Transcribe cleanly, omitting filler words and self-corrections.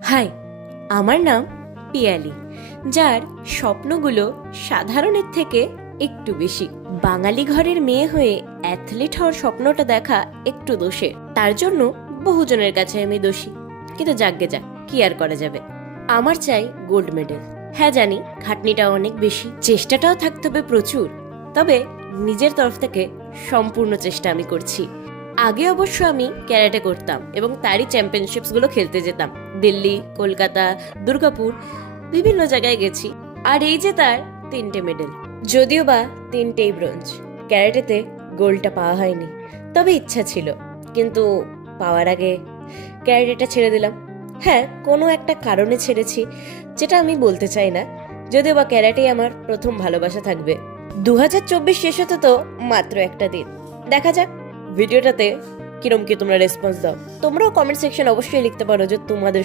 High, আমার নাম পিয়ালি, যার স্বপ্নগুলো সাধারণের থেকে একটু বেশি। বাঙালি ঘরের মেয়ে হয়ে অ্যাথলিট হওয়ার স্বপ্নটা দেখা একটু দোষে, তার জন্য বহুজনের কাছে আমি দোষী। কিন্তু যাকগে যাক, কি আর করা যাবে। আমার চাই গোল্ড মেডেল। হ্যাঁ জানি, খাটনিটা অনেক বেশি, চেষ্টাটাও থাকতে হবে প্রচুর, তবে নিজের তরফ থেকে সম্পূর্ণ চেষ্টা আমি করছি। আগে অবশ্য আমি ক্যারাটে করতাম এবং তারই চ্যাম্পিয়নশিপসগুলো খেলতে যেতাম। দিল্লি, কলকাতা, দুর্গাপুর, বিভিন্ন জায়গায় গেছি। আর এই যে তার 3টে মেডেল, যদিও বা 3টেই ব্রোঞ্জ। ক্যারাটেতে গোল্ডটা পাওয়া হয়নি, তবে ইচ্ছা ছিল, কিন্তু পাওয়ার আগে ক্যারাটেটা ছেড়ে দিলাম। হ্যাঁ, কোনো একটা কারণে ছেড়েছি, যেটা আমি বলতে চাই না, যদিও বা ক্যারাটেই আমার প্রথম ভালোবাসা থাকবে। 2024 শেষ হতে তো মাত্র একটা দিন, দেখা যাক ভিডিওটাতে কিরম কি তোমরা রেসপন্স দাও। তোমরাও কমেন্ট সেকশন অবশ্যই লিখতে পারো যে তোমাদের